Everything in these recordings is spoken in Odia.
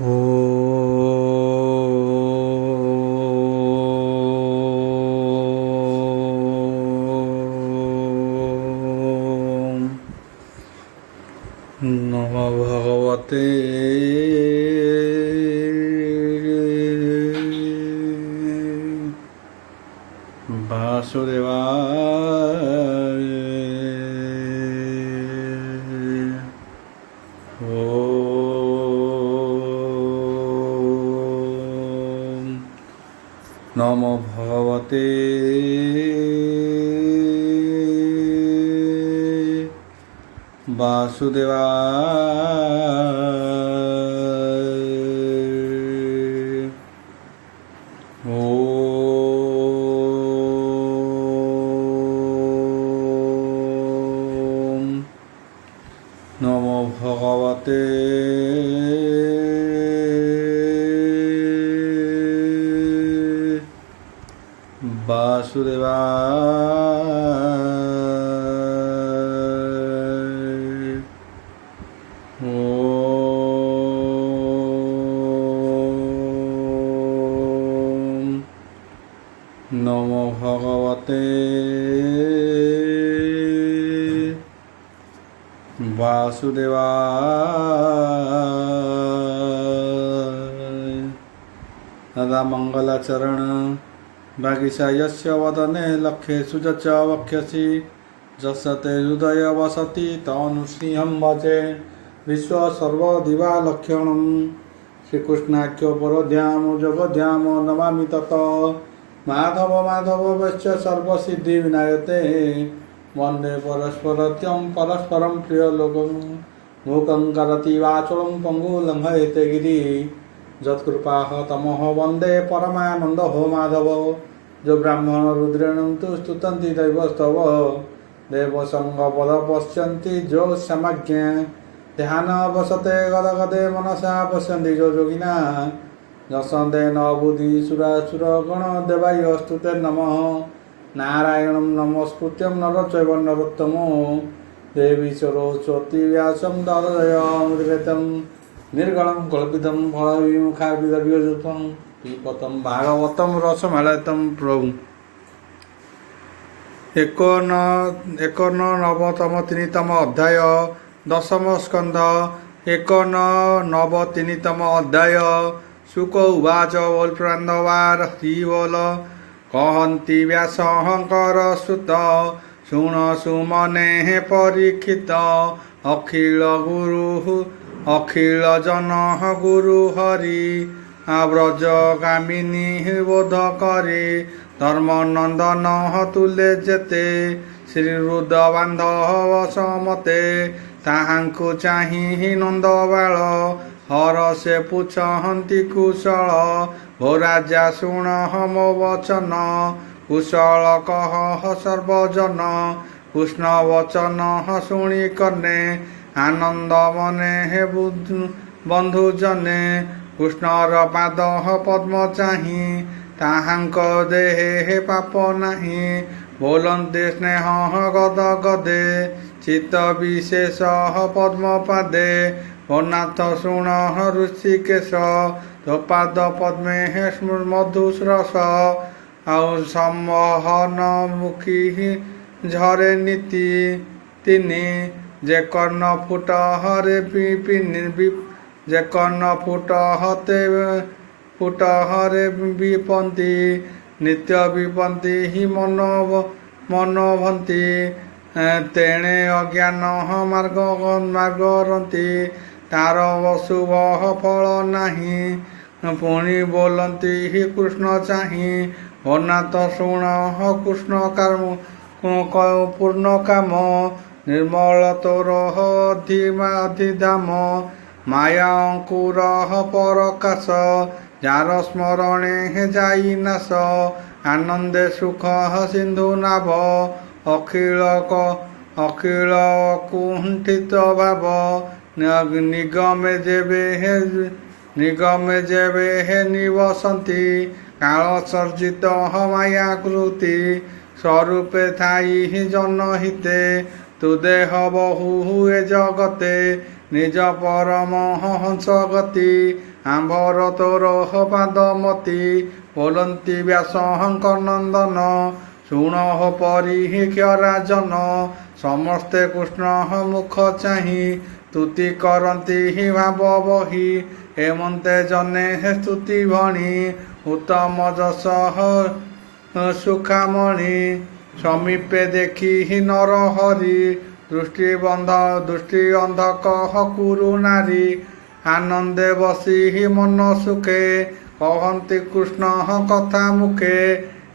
ॐ नमो भगवते वासुदेवाय। ॐ नमो भगवते वासुदेवाय। ॐ नमो भगवते वासुदेवाय। ॐ नमो भगवते वासुदेवाय। सदा मंगलाचरण भागीसा यस्य वदने लक्ष्येषु च वक्ष्यसि जसते हृदय वसति तनुसिंहं भजे विश्वसर्वदिवालक्षणं श्रीकृष्णाख्यो परध्याम जगध्याम नमामि तत् माधव माधव वश्च सर्वसिद्धिविनायते वन्दे परस्परत्यं परस्परं प्रियलोकं मूकं करति वाचलं पङ्गुलङ्घयते गिरि जत्कृपाः तमः वन्दे परमानन्दो माधव जो ब्राह्मण रुद्रेण तु स्तुतन्ति दैवस्तव देवसङ्गपद पश्यन्ति जो समज्ञा ध्यान वसते गदगदे मनसा पश्यन्ति जो योगिना जसन्ते न बुद्धि सुरासुरगण देवाय स्तुते नमः नारायणं नमस्कृत्यं नरचैव नरोत्तमो देवी सरस्वती व्यासं तदयमुदीरयं निर्गणं कल्पितं फलविमुखाभिदव्यजुतं पिबतं भागवतं रसमालयतं प्रभु। एकोननवतितम अध्याय दशम स्कंध एकोननवतितम अध्याय शुक उवाच बोल प्रान्दवार हरिबोल कहन्ति व्यासहंकर सुत शुण सुमने परीक्षित अखिल गुरु अखिल जन गुरु हरि आव्रज कामिनी बोध करे धर्मनंदन तुले जेते श्रीरुद बांधव समते ताहांकु चाहि नंद बाल हर से पुछहंति कुशल भो राजा शुण मो वचन कुशल कह सर्वजन कृष्ण वचन शुणी कने आनंद मने हे बंधु जने कृष्णर पाद पद्म चाहि ताहांक देहे पाप नाही बोलन्ते स्नेह गद गदे चित्त विशेष पद्म पादे नाथ शुण ऋषिकेश तो पाद पद्मे मधुश्रस आउ सम्मोहन मुखी झरे नीति तिनि जे कर्ण फुट हरे जे कर्ण फुट हरे विपन्ति नित्य विपन्ति हि मनोभन्ति तेणे अज्ञान मार्गरन्ति तार अशुभ फल नाही पुणी बोलन्ति हि कृष्ण चाहि अनाथ शुण कृष्ण कर्म पूर्ण काम निर्मल तोर अधिधाम माया अंकुर परकाश जार स्मरणे जाई नाश आनंदे सुख सिंधु नाभ अखिल कुंठित भाव निगमे जेबे हे निवसन्ति काल सर्जित मायाकृति स्वरूपे थाई जनहिते तु देह बहु हुए जगते निज परम हंस गति ଆମ୍ଭର ତୋର ପାଦମତି ବୋଲନ୍ତି ବ୍ୟାସଙ୍କ ନନ୍ଦନ। ଶୁଣ ପରିକ୍ଷ ରାଜନ ସମସ୍ତେ କୃଷ୍ଣ ମୁଖ ଚାହିଁ ସ୍ତୁତି କରନ୍ତି ଭାବ ବହି। ଏମନ୍ତେ ଜନେ ସ୍ତୁତି ଭଣି ଉତ୍ତମ ଯଶ ସୁଖାମଣି। ସମୀପେ ଦେଖି ନର ହରି ଦୃଷ୍ଟି ଅନ୍ଧକ କୁରୁ ନାରୀ। ଆନନ୍ଦେ ବସି ମନ ସୁଖେ କହନ୍ତି କୃଷ୍ଣ କଥା ମୁଖେ।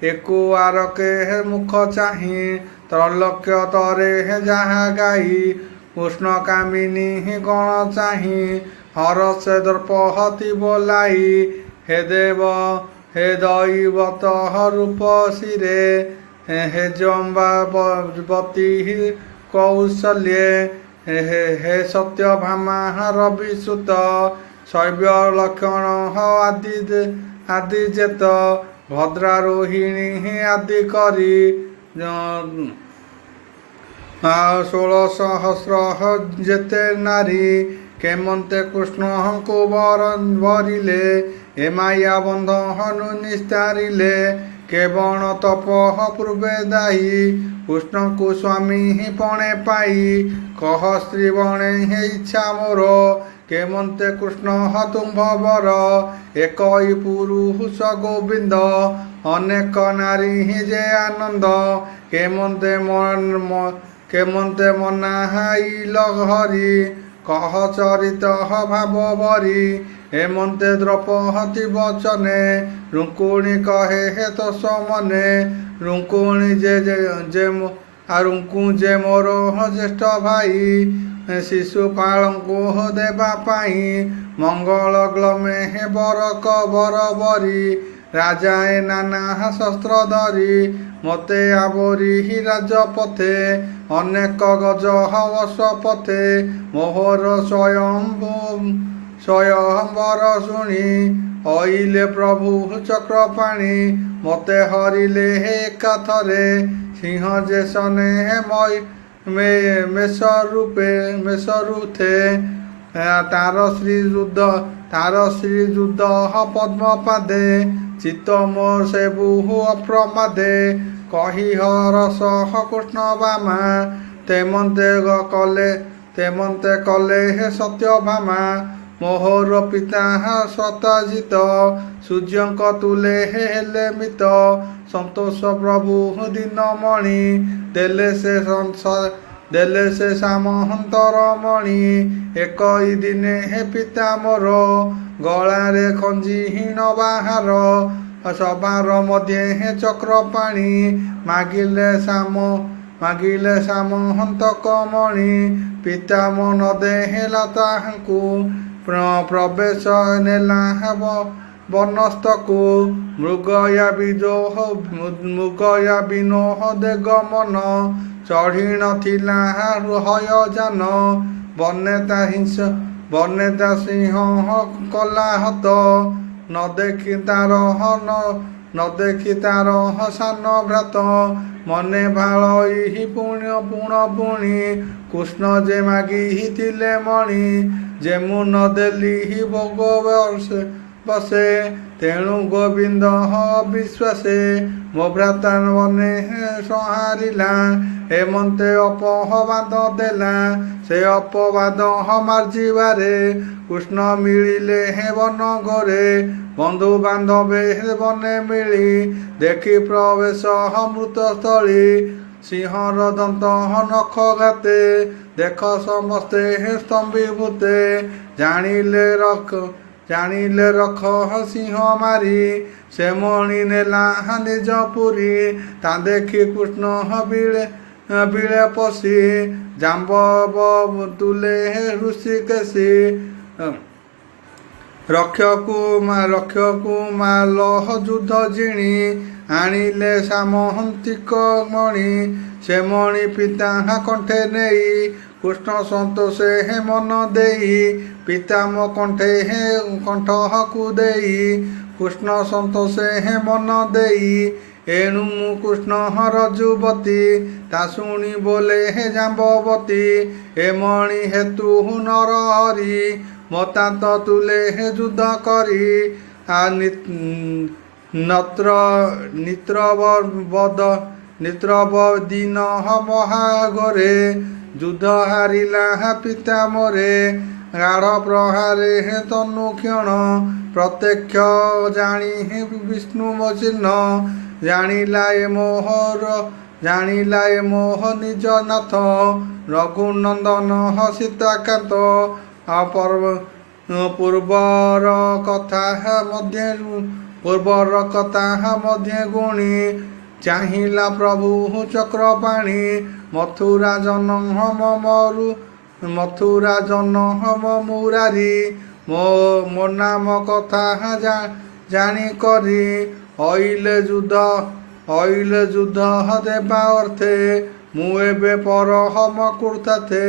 ଏକୁ ଆରକେ ମୁଖ ଚାହିଁ ତ୍ରୈଲୋକ୍ୟ ତରେ ଯାହା ଗାଇ। କୃଷ୍ଣ କାମିନୀ ଗଣ ଚାହିଁ ହରଷେ ଦ୍ରୌପଦୀ ବୋलाई। ହେ ଦେବ ହେ ଦୈବତ ରୂପ ଶିରେ ହେ ଜମ୍ବାବତୀ କୌଶଲ୍ୟେ। ହେ ସତ୍ୟଭାମା ରବିସୁତ ଶୈବ୍ୟ ଲକ୍ଷଣ ଆଦି ଯେତ। ଭଦ୍ରାରୋହିଣୀ ଆଦି କରି 16,000 ଯେତେ ନାରୀ। କେମନ୍ତେ କୃଷ୍ଣଙ୍କୁ ବରିଲେ ଏ ମାୟା ବନ୍ଧନ ନିସ୍ତାରିଲେ। କେବଳ ତପ ପୂର୍ବେ ଦାୟୀ କୃଷ୍ଣଙ୍କୁ ସ୍ୱାମୀ ପଣେ ପାଇ। କହ ଶ୍ରୀ ବଣେ ଇଚ୍ଛା ମୋର କେମନ୍ତେ କୃଷ୍ଣ ତୁମ୍ଭ ବର। ଏକଇ ପୁରୁଷ ଗୋବିନ୍ଦ ଅନେକ ନାରୀ ଯେ ଆନନ୍ଦ। କେମନ୍ତେ ମନାଇଲ ହରି କହ ଚରିତ ଭାବ ଭରି। ଏମନ୍ତେ ଦ୍ରୌପଦୀ ବଚନେ ରୁକ୍ମିଣୀ କହେ ତୋଷ ମନେ। ରୁକ୍ମିଣୀ ଯେ ମୋର ଜ୍ୟେଷ୍ଠ ଭାଇ ଶିଶୁପାଳଙ୍କୁ ଦେବା ପାଇଁ। ମଙ୍ଗଳ ଗ୍ଲମେ ବର ବରି ରାଜାଏ ନାନା ଶସ୍ତ୍ର ଧରି। ମୋତେ ଆବୋରି ରାଜପଥେ ଅନେକ ଗଜ ବଶ ପଥେ। ମୋହର ସ୍ୱୟଂବର ଶୁଣି ଅଇଲେ ପ୍ରଭୁ ଚକ୍ରପାଣି। ମୋତେ ହରିଲେ ଏକାଥରେ ସିଂହ ଯେସନେ ମେଷରୁଥେ। ତାର ଶ୍ରୀଯୁଧ ପଦ୍ମ ପାଦେ ଚିତ୍ତ ମୋ ସେବୁ ଅପ୍ରମାଦେ। କହି ହରଷ କୃଷ୍ଣ ବାମା ତେମନ୍ତେ କଲେ ସତ୍ୟଭାମା। ମୋହର ପିତା ସତ୍ୟଜିତ ସୂର୍ଯ୍ୟଙ୍କ ତୁଲେ ହେଲେ ମିତ। ସନ୍ତୋଷ ପ୍ରଭୁ ଦୀନମଣି ଦେଲେ ସେ ସାମନ୍ତର ମଣି। ଏକଇ ଦିନେ ପିତା ମୋର ଗଳାରେ ଖଞ୍ଜିହୀନ ବାହାର। ସଭାର ମଧ୍ୟେ ଚକ୍ରପାଣି ମାଗିଲେ ସାମନ୍ତକ ମଣି। ପିତା ମନ ଦେଲା ତାହାଙ୍କୁ ପ୍ରବେଶ ନେଲା ବନସ୍ତକୁ। ମୃଗୟା ବିନୋହ ଦେଗମନ ଚଢ଼ି ନଥିଲା ହୟଜାନ। ବନେତା ସିଂହ କଲା ହତ ନ ଦେଖି ତାର ସାନ ଭ୍ରାତ। ମନେ ଭାଳଇ ପୁଣି କୃଷ୍ଣ ଯେ ମାଗିଥିଲେ ମଣି। ଯେ ମୁଁ ନ ଦେଲି ଭୋଗ ବସେ ତେଣୁ ଗୋବିନ୍ଦ ବିଶ୍ୱାସେ। ମୋ ଭ୍ରାତା ମନେ ସଂହାରିଲା ଏମନ୍ତେ ଅପବାଦ ଦେଲା। ସେ ଅପବାଦ ମାର୍ଜିବାରେ କୃଷ୍ଣ ମିଳିଲେ ବନ ଘୋରେ। ବନ୍ଧୁ ବାନ୍ଧବେ ବନେ ମିଳି ଦେଖି ପ୍ରବେଶ ମୃତସ୍ଥଳୀ। ସିଂହର ଦନ୍ତ ନଖ ଘାତେ ଦେଖ ସମସ୍ତେ ସ୍ତମ୍ଭୀଭୂତେ। ଜାଣିଲେ ରଖ ସିଂହ ମାରି ସେ ମଣି ନେଲା ନିଜ ପୁରୀ। ତା ଦେଖି କୃଷ୍ଣ ବିଳେ ପଶି ଜାମ୍ବବ ତୁଲେ ଋଷିକେଶୀ। ରକ୍ଷକୁ ମାଲ ଯୁଦ୍ଧ ଜିଣି ଆଣିଲେ ସାମନ୍ତିକ ମଣି। ସେ ମଣି ପିତା କଣ୍ଠେ ନେଇ କୃଷ୍ଣ ସନ୍ତୋଷେ ମନ ଦେଇ। ପିତା ମୋ କଣ୍ଠକୁ ଦେଇ କୃଷ୍ଣ ସନ୍ତୋଷେ ମନ ଦେଇ। ଏଣୁ ମୁଁ କୃଷ୍ଣ ରଜୁବତୀ ତା ଶୁଣି ବୋଲେ ଜାମ୍ବବତୀ। ଏ ମଣି ହେତୁ ନର ହରି মতান্ত তুলে যুদ্ধ করি নিত্রবদিন মহাগরে যুদ্ধ হারিলা পিতা মোরে গাঢ় প্রহারে তনুক্ষণ প্রত্যক্ষ জানি বিষ্ণু চিহ্ন জাଣିଲା ଏ ମୋହ ନିଜ ନାଥ ରଘୁନନ୍ଦନ ସୀତାକାନ୍ତ ପୂର୍ବର କଥା ମଧ୍ୟ ଗୁଣି ଚାହିଁଲା ପ୍ରଭୁ ଚକ୍ରପାଣି ମଥୁରା ଜନମ ମୁରାରୀ ମୋ ନାମ କଥା ଜାଣି କରି ଅଇଲେ ଯୁଦ୍ଧ ଦେବା ଅର୍ଥେ ମୁଁ ଏବେ ପରହମ କୁର୍ତ୍ତାତେ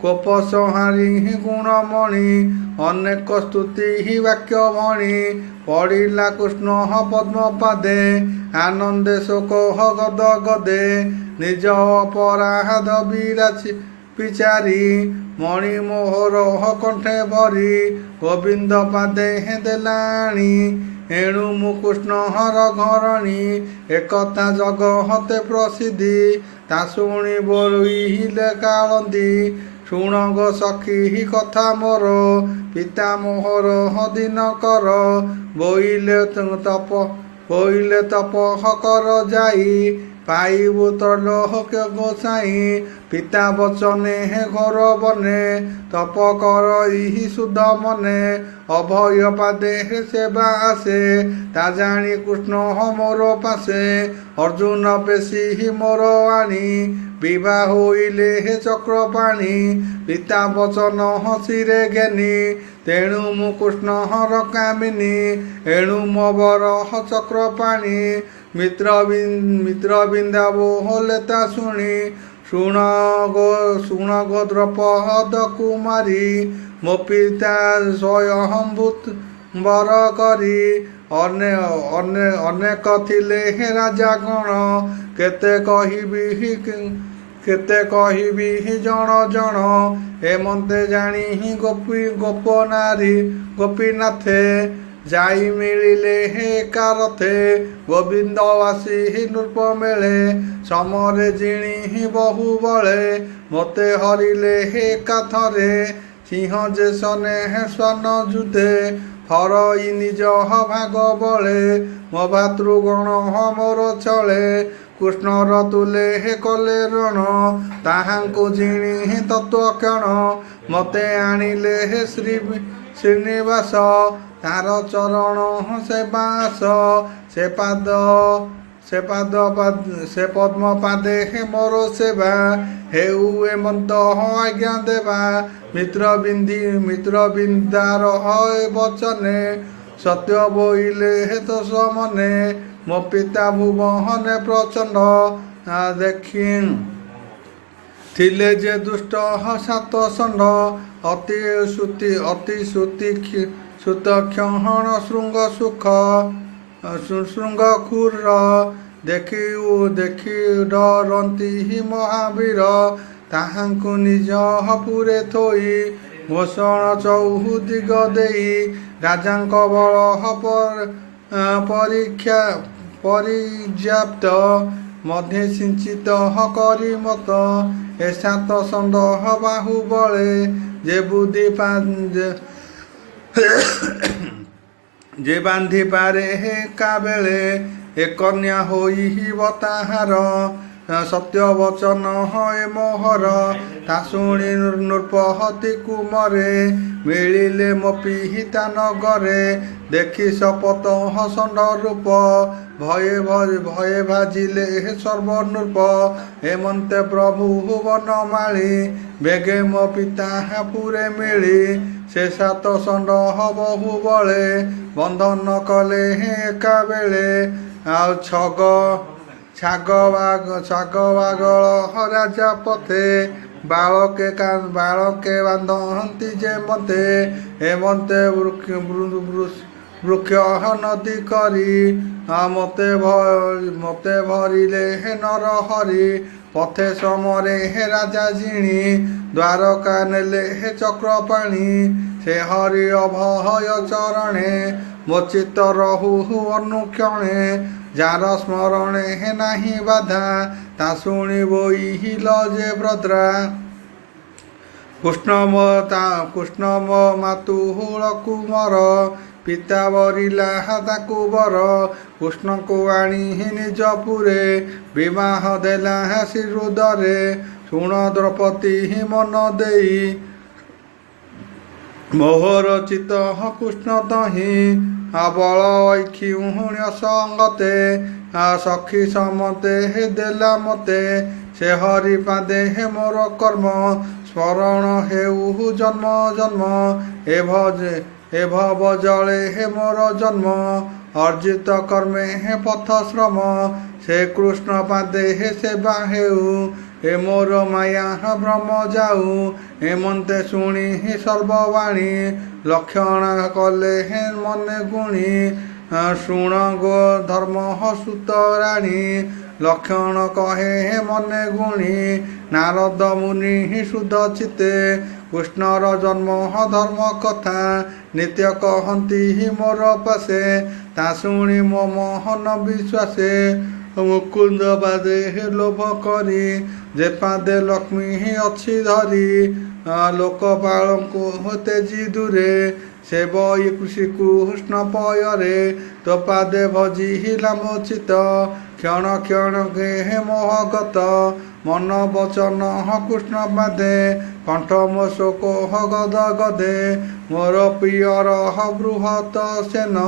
କୋପ ସଂହାରୀ ଗୁଣମଣି ଅନେକ ସ୍ତୁତି ବାକ୍ୟ ଭଣି ପଡ଼ିଲା କୃଷ୍ଣ ପଦ୍ମପାଦେ ଆନନ୍ଦେ ଶୋକ ଗଦ ଗଦେ ନିଜ ଅପରାଧ ବିଚାରି ମଣି ମୋହର କଣ୍ଠେ ଭରି ଗୋବିନ୍ଦ ପାଦେ ଦେଲାଣି ଏଣୁ ମୁଁ କୃଷ୍ଣର ଘରଣୀ ଏକଥା ଜଗତେ ପ୍ରସିଦ୍ଧି ତା ଶୁଣି ବୋଇଲେ କାଳନ୍ତି ଶୁଣ ଗୋ ସଖୀ କଥା ମୋର ପିତା ମୋହର ଦିନକର ବୋଇଲେ ତପ କର ଯାଇ ପାଇବୁ ତ୍ରୈଲୋକ୍ୟ ଗୋସାଇଁ ପିତା ବଚନେ ଘୋର ବନେ ତପ କର ଶୁଦ୍ଧ ମନେ ଅଭୟ ପାଦେ ସେବା ଆସେ ତା ଜାଣି କୃଷ୍ଣ ମୋର ପାଶେ ଅର୍ଜୁନ ବେଶୀ ମୋର ଆଣି ବିବାହ ହୋଇଲେ ଚକ୍ରପାଣି ପିତା ବଚନ ହସିରେ ଜ୍ଞାନୀ ତେଣୁ ମୁଁ କୃଷ୍ଣର କାମିନୀ ଏଣୁ ମୋ ବର ଚକ୍ରପାଣି ମିତ୍ର ବିନ୍ଦାବୋ ହେଲେ ତା ଶୁଣ ଗୋ ଦ୍ରୌପଦ କୁମାରୀ ମୋ ପିତା ସ୍ୱୟଂ ବର କରି ଅନେକ ଥିଲେ ରାଜା ଗଣ କେତେ କହିବି ଜଣ ଏମନ୍ତେ ଜାଣି ଗୋପୀନାଥେ ଯାଇ ମିଳିଲେ ଏକାରଥେ ଗୋବିନ୍ଦ ଆସି ନୃପ ମେଳେ ସମରେ ଜିଣି ବହୁ ବଳେ ମୋତେ ହରିଲେ ଏକାଥରେ ସିଂହ ଯେ ସନେ ଶ୍ୱାନ ଯୁଧେ ହରଇ ନିଜ ଭାଗ ବଳେ ମୋ ଭାତୃଗଣ ମୋର ଚଳେ କୃଷ୍ଣର ତୁଲେ କଲେ ରଣ ତାହାଙ୍କୁ ଜିଣି ତତ୍ତ୍ୱକ୍ଷଣ ମୋତେ ଆଣିଲେ ଶ୍ରୀନିବାସ ତାର ଚରଣ ସେବାସ ସେ ପଦ୍ମ ପାଦେ ମୋର ସେବା ହେଉ ଏମନ୍ତ ଆଜ୍ଞା ଦେବା ମିତ୍ର ବିନ୍ଦାର ବଚନେ ସତ୍ୟ ବୋଇଲେ ତ ସମନେ ମୋ ପିତା ଭୁବନେ ପ୍ରଚଣ୍ଡ ଦେଖି ଥିଲେ ଯେ ଦୁଷ୍ଟ ସାତ ଷଣ୍ଢ ଅତି ସୁତକ୍ଷଣ ଶୃଙ୍ଗ ଖୁର ଦେଖି ଡରନ୍ତି ମହାବୀର ତାହାଙ୍କୁ ନିଜ ପୁରେ ଥୋଇ ଘୋଷଣ ଚହୁଦିଗ ଦେଇ ରାଜାଙ୍କ ବଳ ପରିର୍ଯ୍ୟାପ୍ତ ମଧ୍ୟ ସିଞ୍ଚିତ କରି ମତ ଏ ସାତ ଷଣ୍ଢ ବାହୁ ବଳେ ଯେ ବୁଦ୍ଧି ଯେ ବାନ୍ଧି ପାରେ ଏକା ବେଳେ ଏ କନ୍ୟା ହୋଇବ ତାହାର ସତ୍ୟ ବଚନ ଏ ମୋହର ତା ଶୁଣି ନୃପହତି କୁମରେ ମିଳିଲେ ମୋ ପିତା ନଗରେ ଦେଖି ଶପଥ ଷଣ୍ଢ ରୂପ ଭୟେ ଭାଜିଲେ ସର୍ବନୃପ ଏମନ୍ତେ ପ୍ରଭୁ ବନମାଳି ବେଗେ ମୋ ପିତା ପୁରେ ମିଳି ସେ ସାତ ଷଣ୍ଢ ବହୁ ବଳେ ବନ୍ଧନ କଲେ ଏକା ବେଳେ ଆଉ ଛାଗ ବାଗଳ ରାଜା ପଥେ ବାଳକେ ବାନ୍ଧନ୍ତି ଯେମନ୍ତେ ଏମନ୍ତେ ବୃକ୍ଷ ନଦୀ କରି ମୋତେ ଭରିଲେ ନର ହରି ପଥେ ସମରେ ରାଜା ଜିଣି ଦ୍ୱାରକା ନେଲେ ଚକ୍ରପାଣି ସେ ହରି ଅଭୟ ଚରଣେ ମୋ ଚିତ୍ତ ରହୁ ଅନୁକ୍ଷଣେ ଯାର ସ୍ମରଣେ ହେ ନାହିଁ ବାଧା ତା ଶୁଣି ବୋଇଲ ଯେ ଭଦ୍ରା କୃଷ୍ଣ ମୋ ମାତୁଳ କୁମର ପିତା ବରିଲା ତାକୁ ବର କୃଷ୍ଣଙ୍କୁ ଆଣି ନିଜ ପୁରେ ବିବାହ ଦେଲା ଶ୍ରୀହୃଦରେ ଶୁଣ ଦ୍ରୌପଦୀ ମନ ଦେଇ ମୋହର ଚିତ କୃଷ୍ଣ ତହିଁ ବଳ ଐକ୍ଷୁଣ୍ୟ ସଙ୍ଗତେ ସଖୀ ସମତେ ଦେଲା ମତେ ସେ ହରି ପାଦେ ମୋର କର୍ମ ସ୍ମରଣ ହେଉ ଜନ୍ମ ଜନ୍ମ ଏ ଭବ ଜଳେ ମୋର ଜନ୍ମ ଅର୍ଜିତ କର୍ମେ ପଥ ଶ୍ରମ ସେ କୃଷ୍ଣ ପାଦେ ସେବା ହେଉ ଏ ମୋର ମାୟା ଭ୍ରମ ଯାଉ ଏମନ୍ତେ ଶୁଣି ସର୍ବବାଣୀ ଲକ୍ଷଣ କଲେ ମନେ ଗୁଣି ଶୁଣ ଗୋ ଧର୍ମ ସୁତ ରାଣୀ ଲକ୍ଷଣ କହେ ମନେ ଗୁଣି ନାରଦ ମୁନି ସୁଧ ଚିତେ କୃଷ୍ଣର ଜନ୍ମ ଧର୍ମ କଥା ନିତ୍ୟ କହନ୍ତି ମୋର ପାଶେ ତା ଶୁଣି ମୋ ମୋହନ ବିଶ୍ୱାସେ ମୁକୁନ୍ଦ ପାଦେ ଲୋଭ କରି ଯେ ପାଦେ ଲକ୍ଷ୍ମୀ ଅଛି ଧରି ଲୋକପାଳଙ୍କୁ ତେଜି ଦୂରେ ସେ ବଇ ଶ୍ରୀକୃଷ୍ଣ ପୟରେ ତୋ ପାଦେ ଭଜିଲା ମୋ ଚିତ କ୍ଷଣ କ୍ଷଣ କେ ମୋହଗତ ମନ ବଚନ କୃଷ୍ଣ ପାଦେ କଣ୍ଠ ମୋ ଶୋକ ଗଦ ଗଦେ ମୋର ପ୍ରିୟର ବୃହତ ସେନ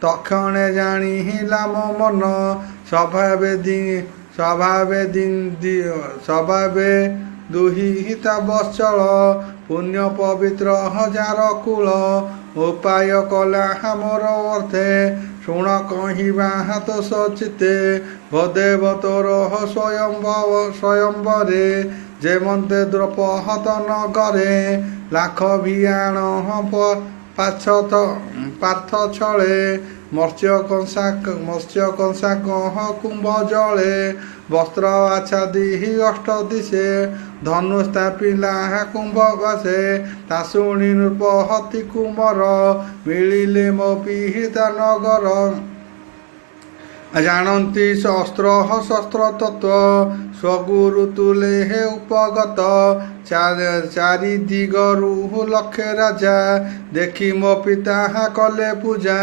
ତକ୍ଷଣେ ଜାଣିଲା ମୋ ମନ ସ୍ୱଭାବେ ଦୁହିତା ବତ୍ସଳ ପୁଣ୍ୟ ପବିତ୍ର ହଜାର କୂଳ ଉପାୟ କଲା ମୋର ଅର୍ଥେ ଶୁଣ କହିବା ତ ସଚିତେ ଭଦେବ ତୋର ସ୍ୱୟଂବରେ ଯେମନ୍ତେ ଦ୍ରୌପଦ ନଗରେ ଲାଖ ଭିଆଣ ପାର୍ଥ ଛଳେ ମତ୍ସ୍ୟ କଂସା କହ କୁମ୍ଭ ଜଳେ ବସ୍ତ୍ର ଆଚ୍ଛାଦି ଅଷ୍ଟ ଦିଶେ ଧନୁ ସ୍ଥାପିଲା କୁମ୍ଭ ବାସେ ତା ଶୁଣି ନୃପହତି କୁମର ମିଳିଲେ ମୋ ପିତା ନଗର ଜାଣନ୍ତି ଶସ୍ତ୍ର ତତ୍ତ୍ୱ ସ୍ୱଗୁରୁ ତୁଲେ ଉପଗତ ଚାରି ଦିଗରୁ ଲକ୍ଷେ ରାଜା ଦେଖି ମୋ ପିତା କଲେ ପୂଜା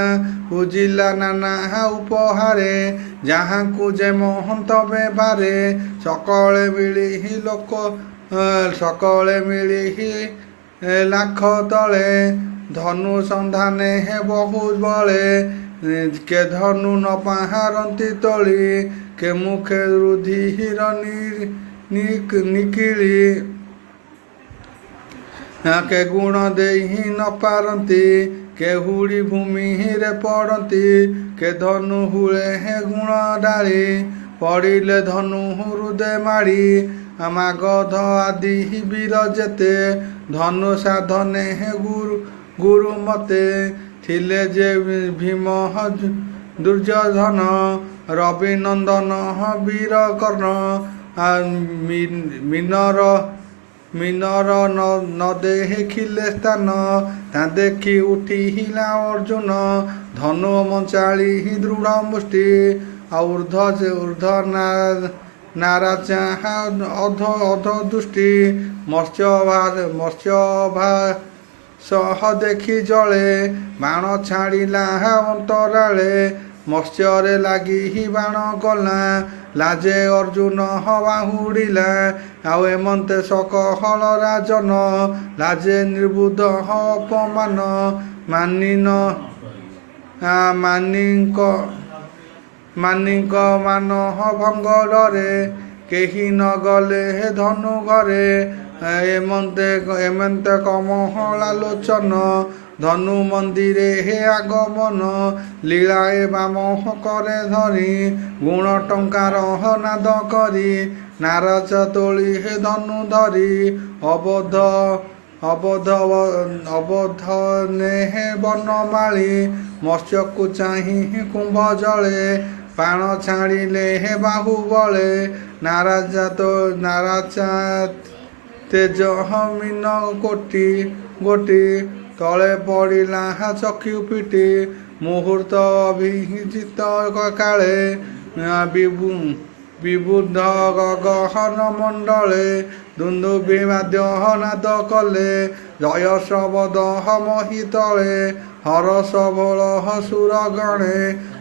ପୂଜିଲା ନାନା ଉପହାରେ ଯାହାଙ୍କୁ ଯେ ମହନ୍ତ ବ୍ୟବହାରେ ସକଳେ ମିଳି ଲାଖ ତଳେ ଧନୁ ସନ୍ଧାନେ ବହୁ ବଳେ କେ ଧନୁ ନ ପାହାରନ୍ତି ତଳି କେ ମୁଖେ ରୁଧିର ନିକିଳି କେ ଗୁଣ ଦେଇ ନ ପାରନ୍ତି କେ ହୁଡ଼ି ଭୂମିରେ ପଡ଼ନ୍ତି କେ ଧନୁ ହୁଳେ ଗୁଣ ଡାଳି ପଡ଼ିଲେ ଧନୁ ହୃଦେ ମାଡ଼ି ମାଗଧ ଆଦି ବୀର ଯେତେ ଧନୁ ସାଧନେ ଗୁରୁ ମତେ ଥିଲେ ଯେ ଭୀମ ଦୁର୍ଯ୍ୟୋଧନ ରବିନନ୍ଦନ ବୀର କର୍ଣ୍ଣ ମିନର ନ ଦେଖିଲେ ସ୍ଥାନ ତା ଦେଖି ଉଠିଲା ଅର୍ଜୁନ ଧନୁ ମଞ୍ଚାଳି ଦୃଢ଼ ମୁଷ୍ଟି ଉର୍ଦ୍ଧ ନାରାଚା ଅଧ ଦୃଷ୍ଟି ମତ୍ସ୍ୟଭା ସହ ଦେଖି ଜଳେ ବାଣ ଛାଡ଼ିଲା ଅନ୍ତରାଳେ ମତ୍ସ୍ୟରେ ଲାଗି ବାଣ ଗଲା ଲାଜେ ଅର୍ଜୁନ ବାହୁଡ଼ିଲା ଆଉ ଏମନ୍ତେ ସକହଳ ରାଜନ ଲାଜେ ନିର୍ବୁଦ୍ଧ ଅପମାନ ମାନିଙ୍କ ମାନ ଭଙ୍ଗ ଡରେ କେହି ନ ଗଲେ ଧନୁ ଘରେ ଏମନ୍ତେ କମହଳା ଲୋଚନ ଧନୁ ମନ୍ଦିରେ ଆଗମନ ଲୀଳାଏ ବାମ କରେ ଧରି ଗୁଣ ଟଙ୍କାର ନାଦ କରି ନାରାଜ ତୋଳି ଧନୁ ଧରି ଅବୋଧ ନେହେ ବନମାଳି ମତ୍ସ୍ୟକୁ ଚାହିଁ କୁମ୍ଭ ଜଳେ ପାଣ ଛାଡ଼ିଲେ ବାହୁ ବଳେ ନାରାଜା ତେଜ ମିନ ଗୋଟି ତଳେ ପଡ଼ିଲା ଚକ୍ଷୁ ପିଟି ମୁହୂର୍ତ୍ତ ଅଭିଜିତ କାଳେ ବିବୁଦ୍ଧ ଗହନ ମଣ୍ଡଳେ ଦୁନ୍ଦୁଭି ବାଦ୍ୟ ନାଦ କଲେ ଜୟ ଶବଦ ମହିତଳେ ହରସ ଭୋଳ ସୁର ଗଣେ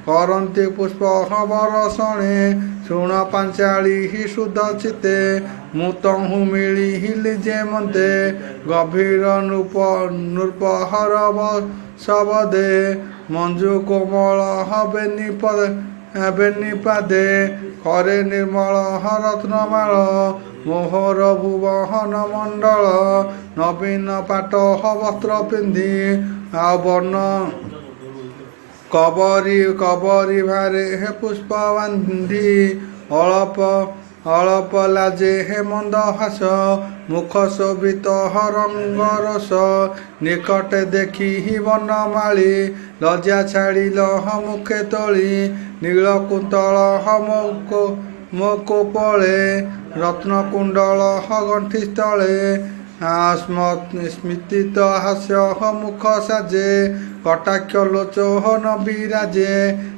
କରନ୍ତି ପୁଷ୍ପ ବରଷଣେ ଶୁଣ ପାଞ୍ଚାଳି ଶୁଦ୍ଧ ଚିତେ ମୁଁ ତହୁଁ ମିଳିଲି ଯେ ମନ୍ତେ ଗଭୀର ନୃପହର ଶବଦେ ମଞ୍ଜୁ କୋମଳ ବେନିପାଦେ କରେ ନିର୍ମଳ ରତ୍ନମାଳ ମୋହର ଭୁବନ ମଣ୍ଡଳ ନବୀନ ପାଟ ବସ୍ତ୍ର ପିନ୍ଧି ଆଉ ବର୍ଣ୍ଣ କବରୀ ଭାରେ ପୁଷ୍ପ ବାନ୍ଧି ଅଳପ ଲାଜେ ମନ୍ଦ ହାସ ମୁଖ ଶୋଭିତ ରଙ୍ଗରସ ନିକଟେ ଦେଖି ବନମାଳି ଲଜ୍ଜା ଛାଡ଼ିଲ ମୁଖେ ତୋଳି ନୀଳ କୁନ୍ତଳ ମୋ କୋପଳେ ରତ୍ନକୁଣ୍ଡଳ ଗଣ୍ଠିସ୍ଥଳେ ସ୍ମିତିତ ହାସ୍ୟ ମୁଖ ସାଜେ କଟାକ୍ଷ ଲୋଚନ ବିରାଜେ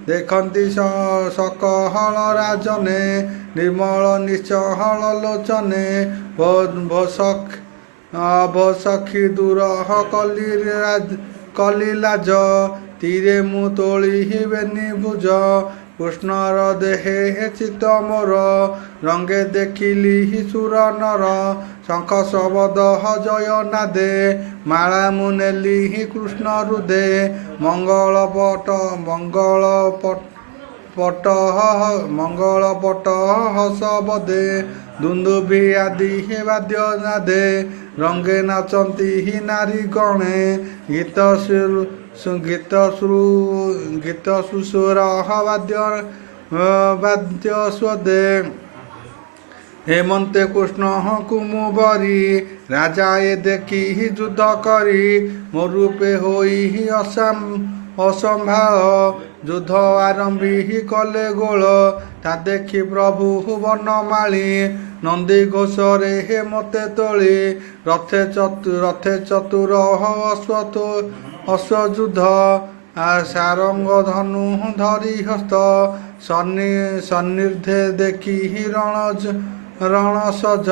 ଦେଖନ୍ତି ସକହଳ ରାଜନେ ନିର୍ମଳ ନିଶ୍ଚଳ ଲୋଚନେ ଭୋସଖୀ ଦୂର କଲି ଲାଜ ତୀରେ ମୁଁ ତୋଳିବେନି ଭୁଜ କୃଷ୍ଣର ଦେହେ ଚିତ ମୋର ରଙ୍ଗେ ଦେଖିଲି ସୁର ନର ଶଙ୍ଖ ଶବଦ ଜୟ ନାଦେ ମାଳା ମୁଁ ନେଲି କୃଷ୍ଣ ହୃଦେ ମଙ୍ଗଳ ପଟ ହସବଦେ ଦୁନ୍ଦୁଭି ଆଦି ବାଦ୍ୟ ନାଦେ ରଙ୍ଗେ ନାଚନ୍ତି ନାରୀ ଗଣେ ଗୀତ ସୁସୁର ବାଦ୍ୟ ସ୍ୱଦେ ହେମନ୍ତେ କୃଷ୍ଣଙ୍କୁ ମୁଁ ବରି ରାଜା ଏ ଦେଖି ଯୁଦ୍ଧ କରି ମୋ ରୂପେ ହୋଇ ଅସମ୍ଭାଳ ଯୁଦ୍ଧ ଆରମ୍ଭି କଲେ ଗୋଳ ତା ଦେଖି ପ୍ରଭୁ ବନମାଳି ନନ୍ଦୀ ଘୋଷରେ ମତେ ତୋଳି ରଥେ ଚତୁର ଅଶ୍ୱଯୁଦ୍ଧ ସାରଙ୍ଗ ଧନୁ ଧରି ହସ୍ତ ସନ୍ନିର୍ଦ୍ଧେ ଦେଖି ରଣ ସଜ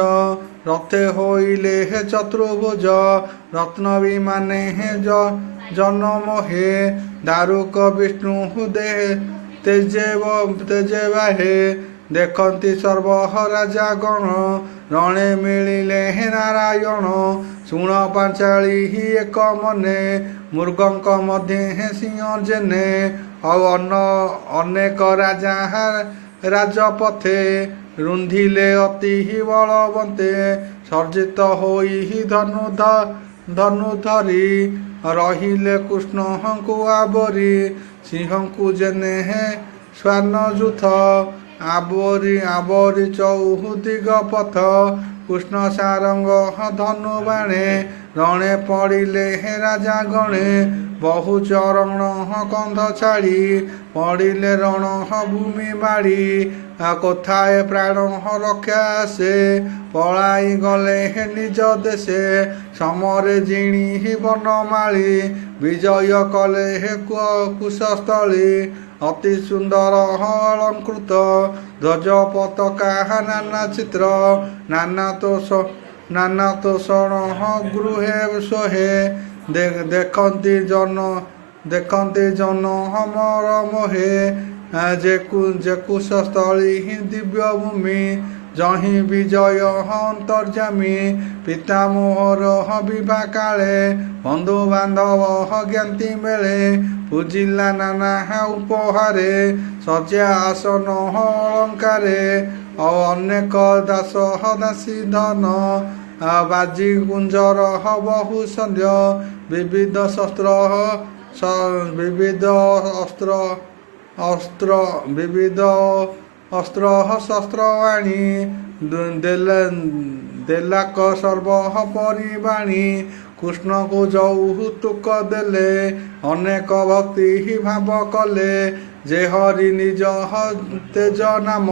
ରଥେ ହୋଇଲେ ଚତୁର୍ଭୁଜ ରତ୍ନ ବିମାନେ ଜନମୋହେ ଦାରୁକ ବିଷ୍ଣୁ ତେଜେ ବାହେ ଦେଖନ୍ତି ସର୍ବ ରାଜା ଗଣ ରଣେ ମିଳିଲେ ନାରାୟଣ ଶୁଣ ପାଞ୍ଚାଳି ଏକ ମନେ ମୃଗଙ୍କ ମଧ୍ୟ ସିଂହ ଜେନେ ଆଉ ଅନେକ ରାଜା ରାଜପଥେ ରୁନ୍ଧିଲେ ଅତି ବଳବନ୍ତେ ସର୍ଜିତ ହୋଇ ଧନୁ ଧରି ରହିଲେ କୃଷ୍ଣଙ୍କୁ ଆବରି ସିଂହଙ୍କୁ ଜେନେ ଶ୍ୱାନ ଯୂଥ ଆବରି ଚଉଦିଗ ପଥ କୃଷ୍ଣ ସାରଙ୍ଗ ଧନୁ ବାଣେ ରଣେ ପଡ଼ିଲେ ରାଜା ଗଣେ ବହୁ ଚରଣ କନ୍ଧ ଛାଡ଼ି ପଡ଼ିଲେ ରଣ ଭୂମି ମାଡ଼ି କୋଥାଏ ପ୍ରାଣ ରକ୍ଷା ସେ ପଳାଇ ଗଲେ ନିଜ ଦେଶେ ସମରେ ଜିଣି ବନମାଳି ବିଜୟ କଲେ କୁଶସ୍ଥଳୀ ଅତି ସୁନ୍ଦର ଅଳଙ୍କୃତ ଧ୍ୱଜ ପତାକା ନାନା ଚିତ୍ର ନାନା ତୋଷଣ ଗୃହେ ଶୋହେ ଦେଖନ୍ତି ଜନ ଅମର ମୋହେ ଯେ କୁଶସ୍ଥଳୀ ଦିବ୍ୟ ଭୂମି ଯହିଁ ବିଜୟ ଅନ୍ତର୍ଯାମୀ ପିତାମୋହର ବିଭା କାଳେ ବନ୍ଧୁ ବାନ୍ଧବ ଜ୍ଞାତି ମେଳେ ପୂଜିଲା ନାନା ଉପହାରେ ଶଯ୍ୟା ଆସନ ଅଳଙ୍କାରେ ଅନେକ ଦାସ ଦାସୀ ଧନ ବାଜି କୁଞ୍ଜର ବହୁ ସନ୍ଧ୍ୟ ବିବିଧ ଅସ୍ତ୍ର ଶସ୍ତ୍ର ଆଣି ଦେଲାକ ସର୍ବ ପରିବାଣୀ କୃଷ୍ଣକୁ ଯୌତୁକ ଦେଲେ ଅନେକ ଭକ୍ତି ଭାବ କଲେ ଯେ ହରି ନିଜ ତେଜ ନାମ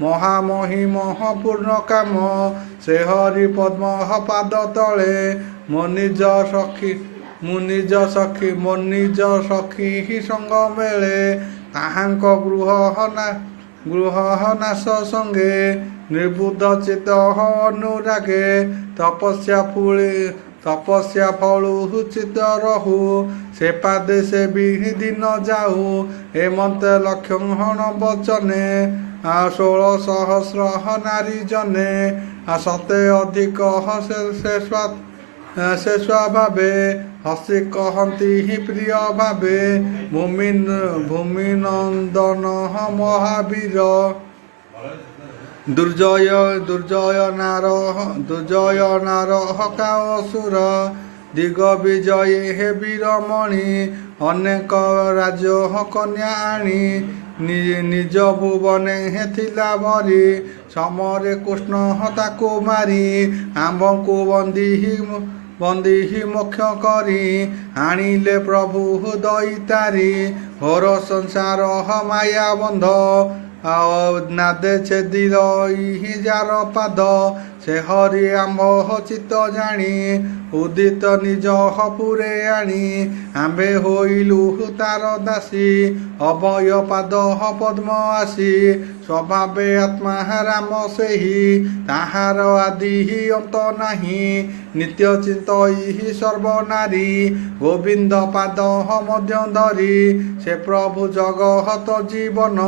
ମହାମହିମ ପୂର୍ଣ୍ଣ କାମ ସେ ହରି ପଦ୍ମ ପାଦ ତଳେ ମୋ ନିଜ ମୋ ନିଜ ସଖୀ ସଙ୍ଗ ମେଳେ ତାହାଙ୍କ ଗୃହ ନାଶ ସଙ୍ଗେ ନିର୍ବୁଦ୍ଧ ଚିତ ଅନୁରାଗେ ତପସ୍ୟା ଫଳୁ ଚିତ ରହୁ ସେ ପାଦେ ସେ ଦିନ ଯାଉ ଏମନ୍ତେ ଲକ୍ଷଣ ବଚନେ 16,000 ନାରୀ ଜନେ ସତେ ଅଧିକ ସେ ସ୍ୱଭାବେ ହସି କହନ୍ତି ପ୍ରିୟ ଭାବେ ଭୂମି ନନ୍ଦନ ମହାବୀର ଦୁର୍ଜୟ ନାର ହକାସୁର ଦିଗ ବିଜୟୀ ହେ ବୀରମଣି ଅନେକ ରାଜ କନ୍ୟା ଆଣି ନିଜ ଭୁବନେ ଥିଲା ଭରି ସମରେ କୃଷ୍ଣ ତାକୁ ମାରି ଆମ୍ଭଙ୍କୁ ବନ୍ଦୀ ମୋକ୍ଷ କରି ଆଣିଲେ ପ୍ରଭୁ ଦଇତାରି ଘୋର ସଂସାର ମାୟା ବନ୍ଧ ନାଦେ ଛେଦିଲ ଯାର ପାଦ ସେ ହରି ଆମ୍ଭ ଚିତ ଜାଣି ଉଦିତ ନିଜ ପୁରେ ଆଣି ଆମ୍ଭେ ହୋଇଲୁ ତାର ଦାସୀ ଅଭୟ ପାଦ ପଦ୍ମ ଆସି ସ୍ୱଭାବେ ଆତ୍ମା ରାମ ସେହି ତାହାର ଆଦି ଅନ୍ତ ନାହିଁ ନିତ୍ୟ ଚିନ୍ତଇ ସର୍ବନାରୀ ଗୋବିନ୍ଦ ପାଦ ମଧ୍ୟ ଧରି ସେ ପ୍ରଭୁ ଜଗତ ଜୀବନ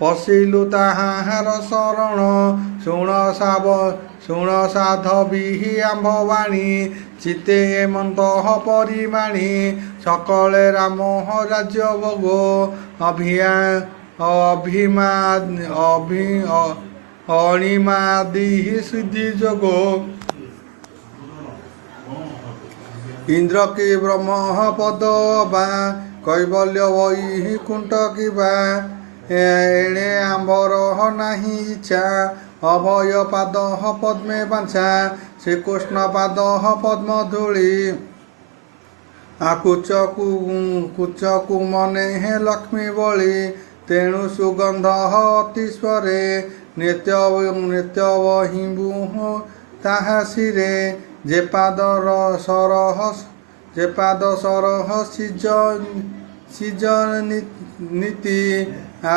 ପଶିଲୁ ତାହାର ଶରଣ ଶୁଣ ସାଧବୀ ଆମ୍ଭବାଣୀ ଚିତେ ଏମନ୍ତ ପରିମାଣୀ ସକଳେ ରାମ ରାଜ୍ୟ ଭୋଗ ଅଣିମାଦି ସିଦ୍ଧି ଯୋଗ ଇନ୍ଦ୍ର କି ବ୍ରହ୍ମ ପଦ ବା କୈବଲ୍ୟ ବୈକୁଣ୍ଠ କିବା ଏଣେ ଆମ୍ବର ନାହିଁ ଇଚ୍ଛା ଅଭୟ ପାଦ ପଦ୍ମେ ବାଞ୍ଛା ଶ୍ରୀକୃଷ୍ଣ ପାଦ ପଦ୍ମ ଧୂଳି କୁଚକୁ ମନେ ଲକ୍ଷ୍ମୀ ବଳି ତେଣୁ ସୁଗନ୍ଧ ଅତିସ୍ୱରେ ନିତ୍ୟ ବହିବୁ ତାହା ଶିରେ ଯେ ପାଦ ସରହ ସିଜ ନୀତି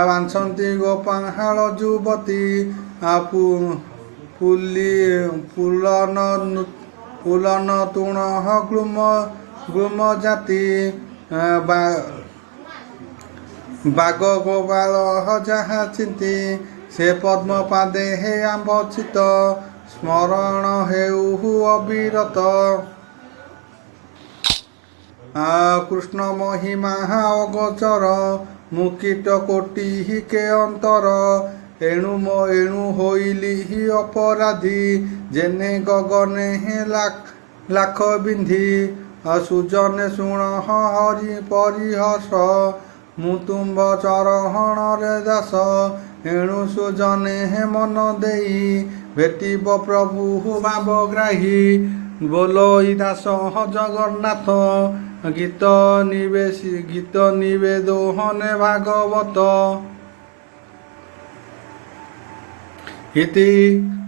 ବାଞ୍ଛନ୍ତି ଗୋପାଳ ଯୁବତୀ ପୁଲନ ତୁଣ ଗ୍ଲୁମ ଜାତି ବାଗ ଗୋପାଳ ଯାହା ଚିନ୍ତି ସେ ପଦ୍ମ ପାଦେ ହେ ଆମ୍ଭ ଚିତ ସ୍ମରଣ ହେଉ ଅବିରତ କୃଷ୍ଣ ମହିମା ଅଗୋଚର ମୁକିଟ କୋଟି କେ ଅନ୍ତର ଏଣୁ ହୋଇଲି ଅପରାଧୀ ଯେନେ ଗଗନେ ଲାଖ ବିନ୍ଧି ସୁଜନେ ଶୁଣ ହରି ପରିହସ ମୁଁ ତୁମ୍ଭ ଚରଣରେ ଦାସ ଏଣୁ ସୁଜନେ ମନ ଦେଇ ଭେଟିବ ପ୍ରଭୁ ଭାବଗ୍ରାହୀ ବୋଲୋଇ ଦାସ ଜଗନ୍ନାଥ ଗୀତ ନିବେଦୋହନେ ଭାଗବତ ଇତି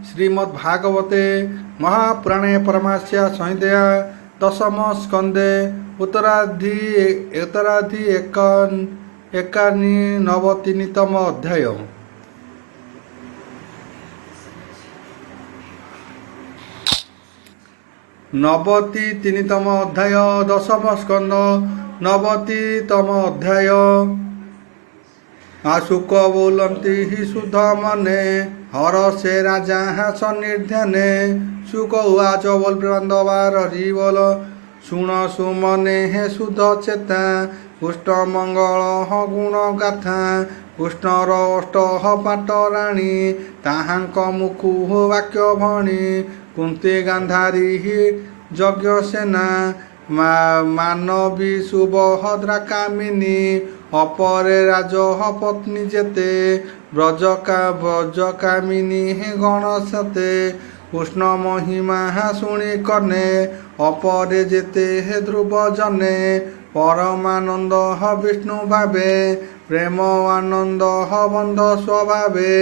ଶ୍ରୀମଦ୍ଭାଗବତେ ମହାପୁରାଣେ ପରମାସ୍ୟା ସଂହିତାୟା ଦଶମ ସ୍କନ୍ଧେ ଉତ୍ତରାଧି ଏକାନବତିତମ ଅଧ୍ୟାୟ। ନବତିତମ ଅଧ୍ୟାୟ ଦଶମ ସ୍କନ୍ଧ ନବତିତମ ଅଧ୍ୟାୟ। ଶୁକ ବୋଲନ୍ତି ସୁଧ ମନେ ହର ସେ ରାଜା ସନ୍ନିଧ୍ୟାନେ ଶୁକ ଉଚ ବୋଲ ବାନ୍ଧବାରି ବୋଲ ଶୁଣ ସୁମନେ ସୁଧ ଚେତା କୃଷ୍ଣ ମଙ୍ଗଳ ଗୁଣ ଗାଥା କୃଷ୍ଣର ଅଷ୍ଟ ପାଟ ରାଣୀ ତାହାଙ୍କ ମୁଖୁ ବାକ୍ୟ ଭଣୀ କୁନ୍ତି ଗାନ୍ଧାରୀ ଯଜ୍ଞ ସେନା ମାନବୀ ସୁଭଦ୍ରା କାମିନୀ ଅପରେ ରାଜ ପତ୍ନୀ ଯେତେ ବ୍ରଜ କାମିନୀ ଗଣ ସତେ କୃଷ୍ଣ ମହିମା ଶୁଣି କନେ ଅପରେ ଯେତେ ଧ୍ରୁବ ଜନେ ପରମାନନ୍ଦ ବିଷ୍ଣୁ ଭାବେ ପ୍ରେମ ଆନନ୍ଦ ବନ୍ଧ ସ୍ୱଭାବେ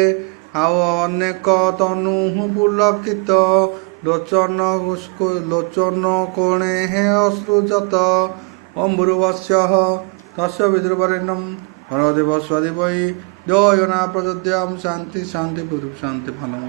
ଆଉ ଅନେକ ତନୁ ପୁଲକିତ লোচন কোণে হে অশ্রুজত অম্বুরুবস্যঃ তস্য বিদুরবরেণ্যম ভরদেব স্বধিবৈ জয় না প্রচোদ্যম শান্তি শান্তি পুরুষ শান্তি ফলম